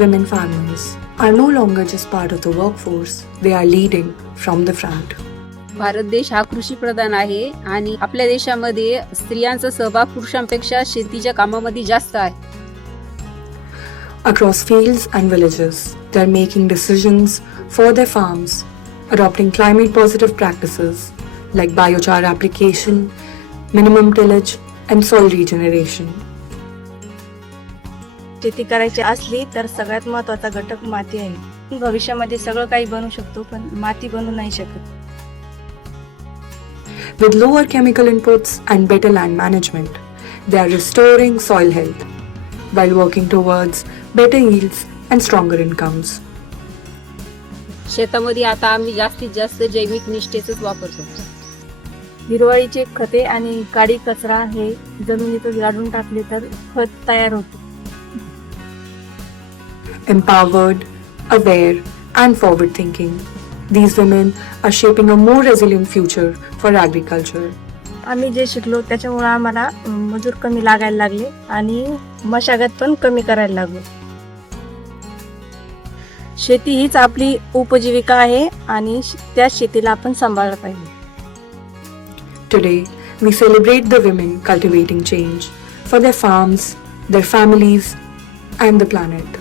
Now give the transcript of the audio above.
women farmers are no longer just part of the workforce, they are leading from the front. Bharat देश हा कृषी प्रधान आहे आणि आपल्या देशामध्ये स्त्रियांचा सहभाग पुरुषांपेक्षा शेतीच्या कामामध्ये जास्त आहे. Across fields and villages, they are making decisions for their farms, adopting climate positive practices like biochar application, minimum tillage, and soil regeneration. शेती करायची असली तर सगळ्यात महत्त्वाचा घटक माती आहे. भविष्यामध्ये सगळं काही बनू शकतो पण माती बनू नाही शकत. With lower chemical inputs and better land management, they are restoring soil health while working towards better yields and stronger incomes. शेतामध्ये आता आम्ही जास्तीत जास्त जैविक निष्ठेचाच वापरतो. हिरवळीचे खते आणि काडी कचरा हे जमिनीतच गाडून टाकले तर खत तयार होते. Empowered, aware, and forward thinking, these women are shaping a more resilient future for agriculture. आम्ही जे शिकलो त्याच्यामुळे आम्हाला मजूर कमी लागायला लागले आणि मशागत पण कमी करायला लागलो. शेती हीच आपली उपजीविका आहे आणि त्या शेतीला आपण सांभाळलं पाहिजे. Today, we celebrate the women cultivating change for their farms, their families, and the planet.